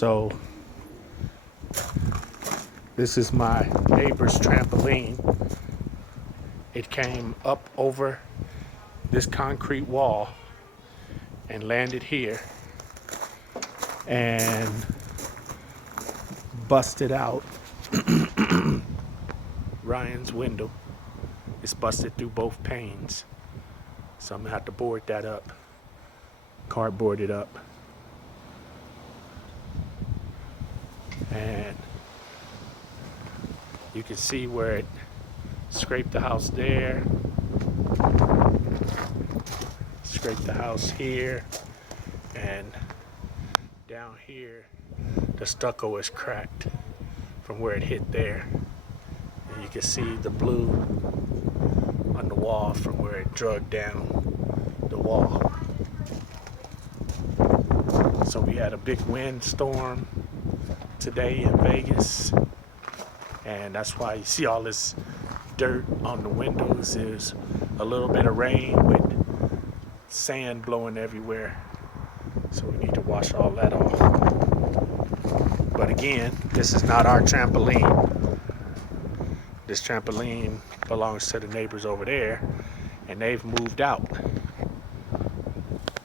So this is my neighbor's trampoline. It came up over this concrete wall and landed here and busted out Ryan's window. It's busted through both panes. So I'm gonna have to board that up, cardboard it up. And you can see where it scraped the house there, scraped the house here, and down here the stucco is cracked from where it hit there. And you can see the blue on the wall from where it drug down the wall. So we had a big windstorm today in Vegas, and that's why you see all this dirt on the windows. There's a little bit of rain with sand blowing everywhere, so we need to wash all that off. But again, this is not our trampoline. This trampoline belongs to the neighbors over there, and they've moved out.